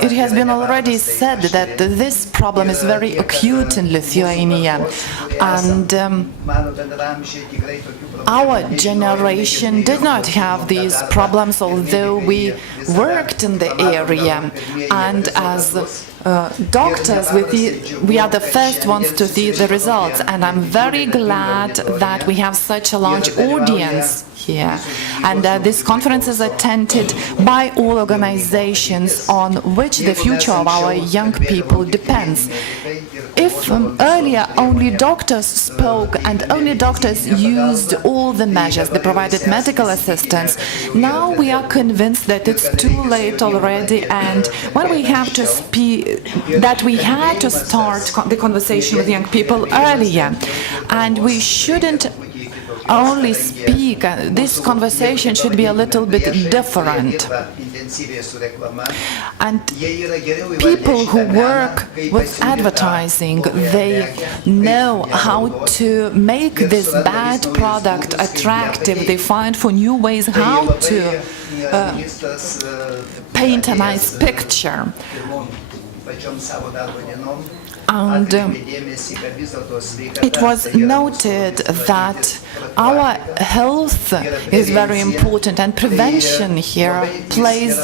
It has been already said that this problem is very acute in Lithuania, and our generation did not have these problems, although we worked in the area, and as doctors, we are the first ones to see the results, and I'm very glad that we have such a large audience here, and this conference is attended by all organizations on which the future of our young people depends. If earlier only doctors spoke and only doctors used all the measures, they provided medical assistance, now we are convinced that it's too late already, and when we have to speak, that we had to start the conversation with young people earlier, and we shouldn't only speak. This conversation should be a little bit different. And people who work with advertising, they know how to make this bad product attractive. They find for new ways how to paint a nice picture. And it was noted that our health is very important, and prevention here plays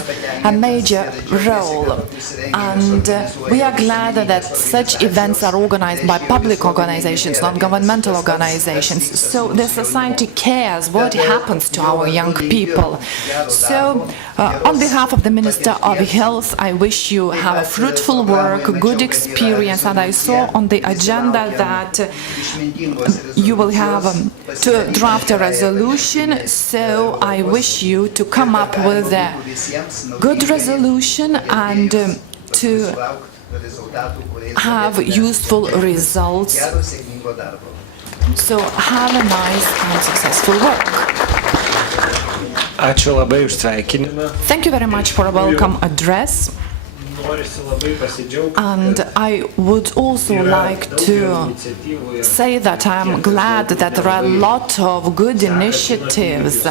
a major role. And we are glad that such events are organized by public organizations, non-governmental organizations. So the society cares what happens to our young people. So on behalf of the Minister of Health, I wish you have a fruitful work, good experience, and I saw on the agenda that you will have to draft a resolution, so I wish you to come up with a good resolution and to have useful results. So have a nice and successful work. Thank you very much for a welcome address. And I would also like to say that I'm glad that there are a lot of good initiatives.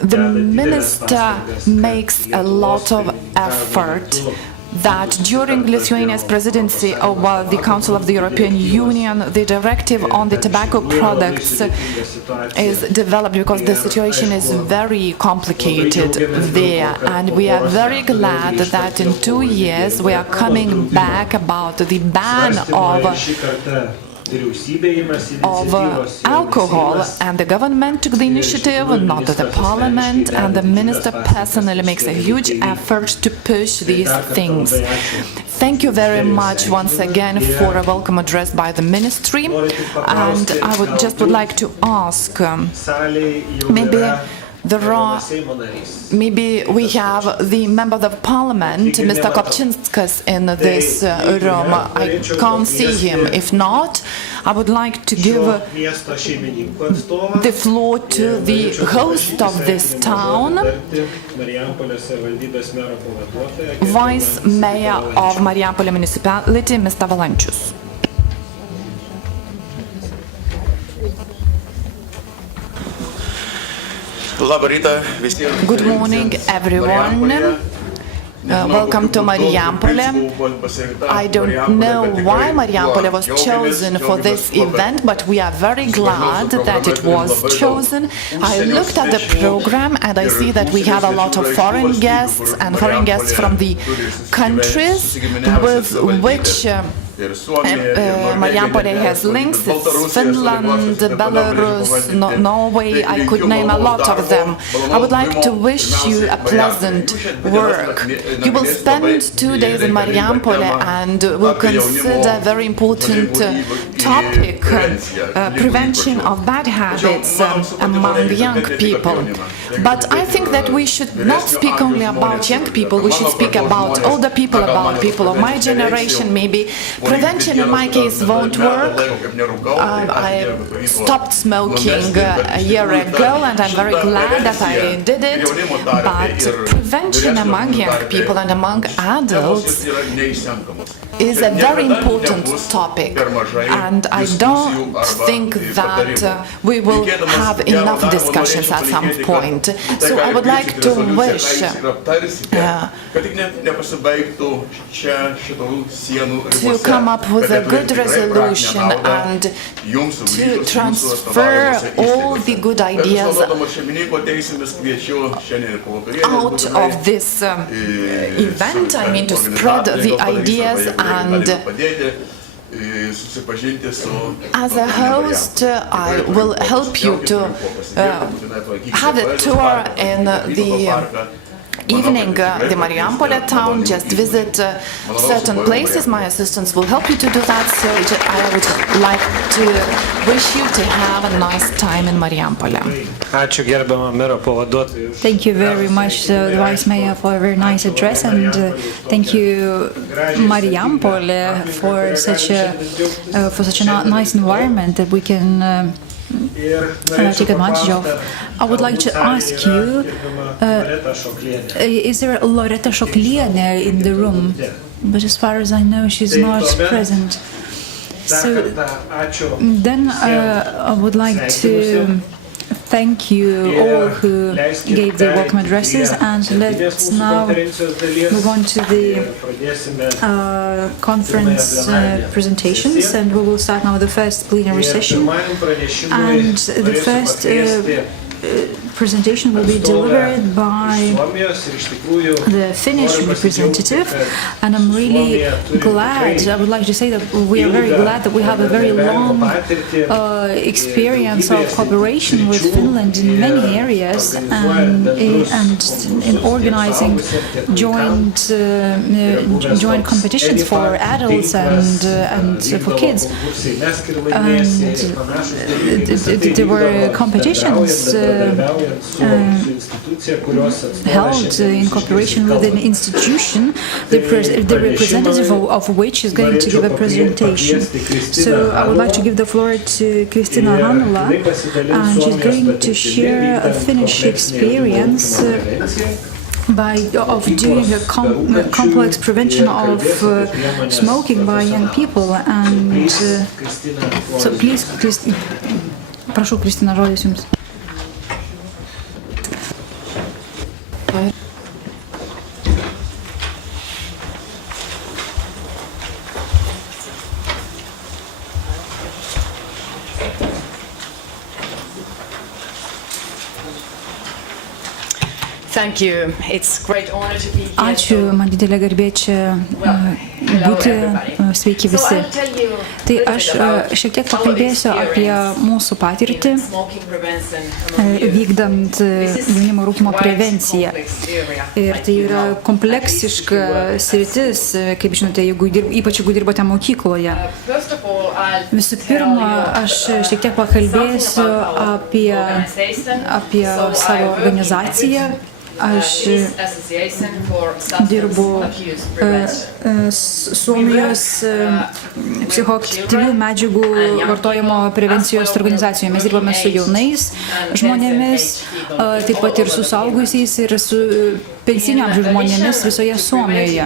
The minister makes a lot of effort that during Lithuania's presidency of the Council of the European Union, the directive on the tobacco products is developed, because the situation is very complicated there, and we are very glad that in 2 years we are coming back about the ban of alcohol, and the government took the initiative, not the parliament, and the minister personally makes a huge effort to push these things. Thank you very much once again for a welcome address by the ministry, and I would like to ask, maybe we have the Member of Parliament, Mr. Kopčinskas, in this room. I can't see him. If not, I would like to give the floor to the host of this town, Vice Mayor of Marijampolė Municipality, Mr. Valančius. Good morning, everyone. Welcome to Marijampolė. I don't know why Marijampolė was chosen for this event, but we are very glad that it was chosen. I looked at the program and I see that we have a lot of foreign guests and foreign guests from the countries with which Marijampolė has links. It's Finland, Belarus, Norway. I could name a lot of them. I would like to wish you a pleasant work. You will spend 2 days in Marijampolė and will consider a very important topic, prevention of bad habits among young people. But I think that we should not speak only about young people, we should speak about older people, about people of my generation, maybe. Prevention in my case won't work. I stopped smoking a year ago and I'm very glad that I did it. But prevention among young people and among adults is a very important topic. And and I don't think that we will have enough discussions at some point. So I would like to wish to come up with a good resolution and to transfer all the good ideas out of this event. I mean, to spread the ideas, and as a host, I will help you to have a tour in the evening, the Marijampolė town. Just visit certain places. My assistants will help you to do that. So I would like to wish you to have a nice time in Marijampolė. Thank you very much, the Vice Mayor, for a very nice address, and thank you, Marijampolė, for such a nice environment that we can take advantage of. I would like to ask you, is there Loreta Šoklienė in the room? But as far as I know, she's not present. So then I would like to thank you all who gave the welcome addresses, and let's now move on to the conference presentations, and we will start now with the first plenary session, and the first presentation will be delivered by the Finnish representative, and I'm really glad, I would like to say that we are very glad that we have a very long experience of cooperation with Finland in many areas, and in organizing joint competitions for adults and for kids. And there were competitions held in cooperation with an institution, the representative of which is going to give a presentation. So I would like to give the floor to Kristina Hanula, and she's going to share a Finnish experience of doing a complex prevention of smoking by young people. And so please, prašau, Kristina, žodis jums. Thank you. It's great honor to be here. Ačiū, man didelė garbė čia būti, sveiki visi. Tai aš šiek tiek pakalbėsiu apie mūsų patirtį vykdant jaunimo rūkymo prevenciją. Ir tai yra kompleksiška sritis, kaip žinote, ypač jeigu dirbote mokykloje. Visų pirma, aš šiek tiek pakalbėsiu apie savo organizaciją. Aš dirbu Suomijos psichoaktyvių medžiagų vartojimo prevencijos organizacijoje. Mes dirbame su jaunais žmonėmis, taip pat ir su suaugusiais ir su pensinio amžiaus žmonėmis visoje Suomijoje.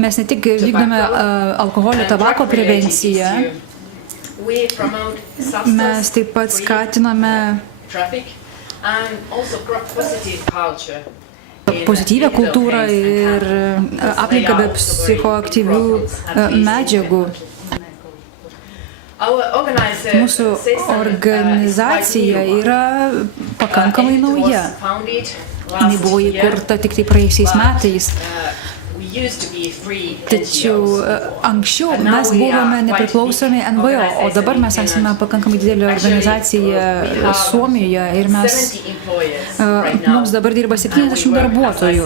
Mes ne tik vykdome alkoholio, tabako prevenciją, mes taip pat skatiname pozityvią kultūrą ir aplinką be psichoaktyvių medžiagų. Mūsų organizacija yra pakankamai nauja. Ji buvo įkurta tik tai praėjusiais metais. Tačiau anksčiau mes buvome nepriklausomi NVO, o dabar mes esame pakankamai didelė organizacija Suomijoje ir mums dabar dirba 70 darbuotojų.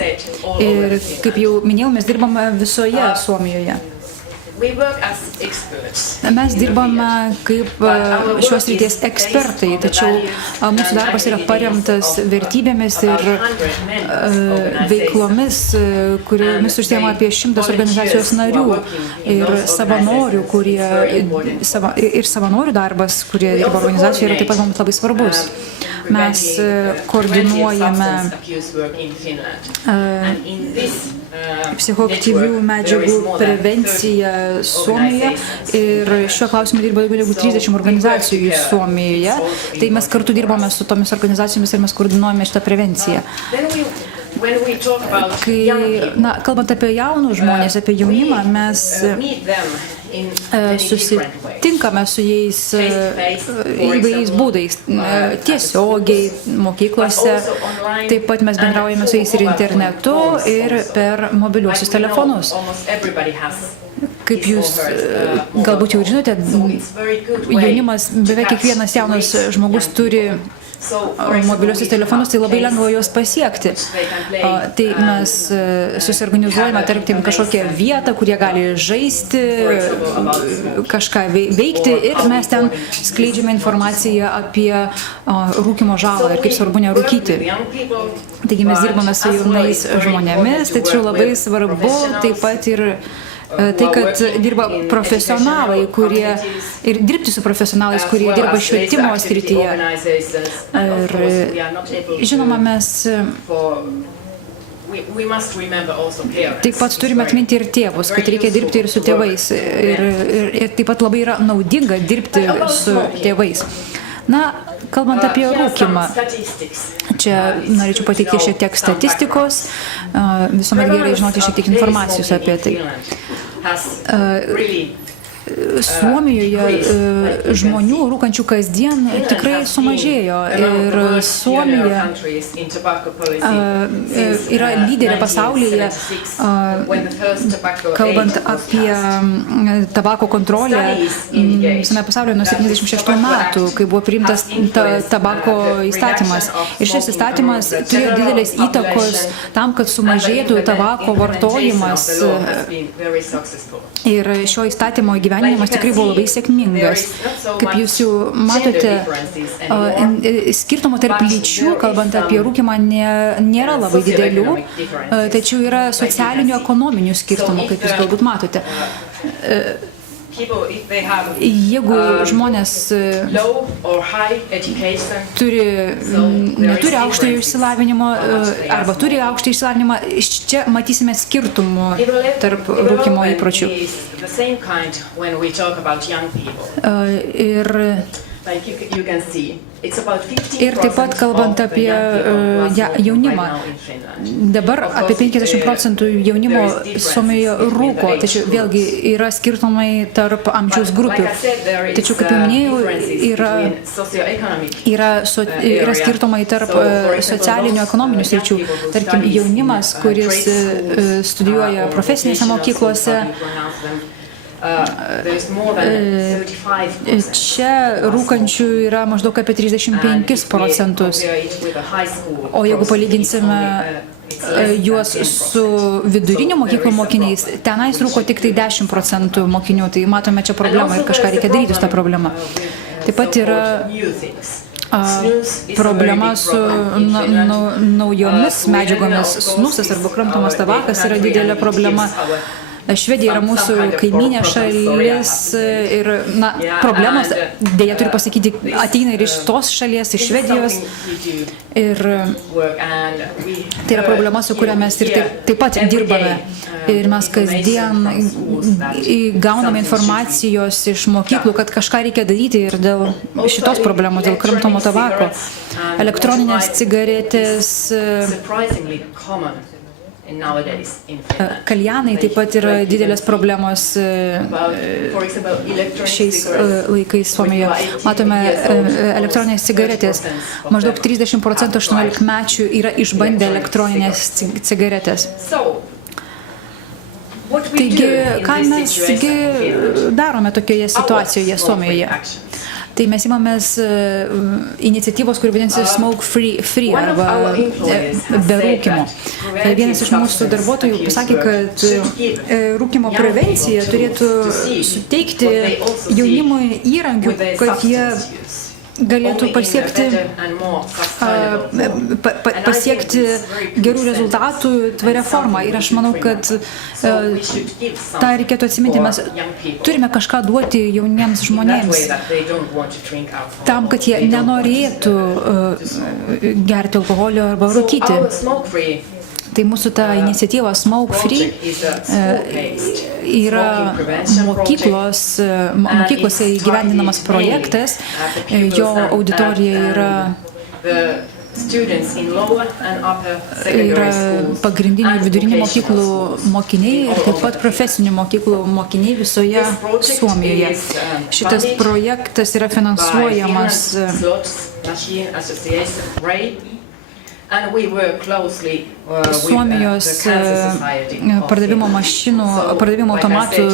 Ir kaip jau minėjau, mes dirbame visoje Suomijoje. Mes dirbame kaip šios ryties ekspertai, tačiau mūsų darbas yra paremtas vertybėmis ir veiklomis, kuriomis užsiema apie 100 organizacijos narių ir savanorių darbas, kurie dirba organizacijoje, yra taip pat mums labai svarbus. Mes koordinuojame psichoaktyvių medžiagų prevenciją Suomijoje ir šiuo klausimu dirba daugiau negu 30 organizacijų Suomijoje. Tai mes kartu dirbame su tomis organizacijomis ir mes koordinuojame šitą prevenciją. Kai, kalbant apie jaunus žmonės, apie jaunimą, mes susitinkame su jais įvairiais būdais, tiesiogiai, mokyklose, taip pat mes bendraujame su jais ir internetu, ir per mobiliuosius telefonus. Kaip jūs galbūt jau žinote, jaunimas, beveik kiekvienas jaunas žmogus turi mobiliuosius telefonus, tai labai lengva juos pasiekti. Tai mes susiorganizuojame, tarkim, kažkokią vietą, kur jie gali žaisti, kažką veikti ir mes ten skleidžiame informaciją apie rūkymo žalą ir kaip svarbu nerūkyti. Taigi mes dirbame su jaunais žmonėmis, tačiau labai svarbu taip pat ir tai, kad dirba profesionalai, kurie ir dirbti su profesionalais, kurie dirba švietimo srityje. Ir žinoma, mes taip pat turime atminti ir tėvus, kad reikia dirbti ir su tėvais. Ir taip pat labai yra naudinga dirbti su tėvais. Kalbant apie rūkymą, čia norėčiau pateikti šiek tiek statistikos, visuomet gerai žinoti šiek tiek informacijos apie tai. Suomijoje žmonių rūkančių kasdien tikrai sumažėjo ir Suomija yra lyderė pasaulyje, kalbant apie tabako kontrolę visame pasaulyje nuo 76 metų, kai buvo priimtas tabako įstatymas. Ir šis įstatymas turėjo didelės įtakos tam, kad sumažėtų tabako vartojimas. Ir šio įstatymo įgyvendinimas tikrai buvo labai sėkmingas. Kaip jūs jau matote, skirtumų tarp lyčių, kalbant apie rūkymą, nėra labai didelių, tačiau yra socialinių, ekonominių skirtumų, kaip jūs galbūt matote. Jeigu žmonės neturi aukštojo išsilavinimo arba turi aukštą išsilavinimą, čia matysime skirtumų tarp rūkymo įpročių. Ir taip pat kalbant apie jaunimą. Dabar apie 50% jaunimo Suomijoje rūko, tačiau vėlgi yra skirtumai tarp amžiaus grupių. Tačiau, kaip jau minėjau, yra skirtumai tarp socialinių ekonominių sričių. Tarkim, jaunimas, kuris studijuoja profesinėse mokyklose, čia rūkančių yra maždaug apie 35%. O jeigu palyginsime juos su vidurinio mokyklų mokiniais, tenais rūko tik tai 10% mokinių, tai matome čia problemą ir kažką reikia daryti su tą problemą. Taip pat yra problema su naujomis medžiagomis. Snusas arba kramtomas tabakas yra didelė problema. Švedija yra mūsų kaiminė šalis ir problemos, dėja turiu pasakyti, ateina ir iš tos šalies, iš Švedijos. Ir tai yra problema, su kuria mes ir taip pat dirbame. Ir mes kasdien gauname informacijos iš mokyklų, kad kažką reikia daryti ir dėl šitos problemos, dėl kramtomo tabako. Elektroninės cigaretės, kaljanai taip pat yra didelės problemos šiais laikais Suomijoje. Matome elektroninės cigaretės. Maždaug 30% 18-mečių yra išbandę elektroninės cigaretės. Taigi, ką mes darome tokioje situacijoje Suomijoje? Tai mes imamės iniciatyvos, kuri vadinasi Smoke Free arba be rūkymo. Vienas iš mūsų darbuotojų pasakė, kad rūkymo prevencija turėtų suteikti jaunimui įrankių, kad jie galėtų pasiekti gerų rezultatų tvaria forma. Ir aš manau, kad tą reikėtų atsiminti. Mes turime kažką duoti jauniems žmonėms, tam, kad jie nenorėtų gerti alkoholio arba rūkyti. Tai mūsų ta iniciatyva Smoke Free yra mokyklose įgyvendinamas projektas, jo auditorija yra pagrindinių ir vidurinių mokyklų mokiniai ir taip pat profesinių mokyklų mokiniai visoje Suomijoje. Šitas projektas yra finansuojamas Suomijos pardavimo automatų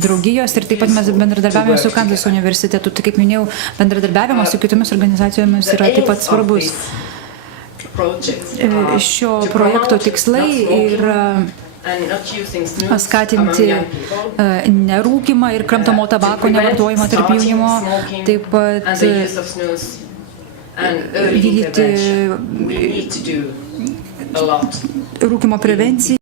draugijos ir taip pat mes bendradarbiavame su Kanzaso universitetu. Tai kaip minėjau, bendradarbiavimas su kitomis organizacijomis yra taip pat svarbus. Šio projekto tikslai yra skatinti nerūkymą ir kramtomo tabako nevartojimą tarp jaunimo, taip pat vykdyti rūkymo prevenciją.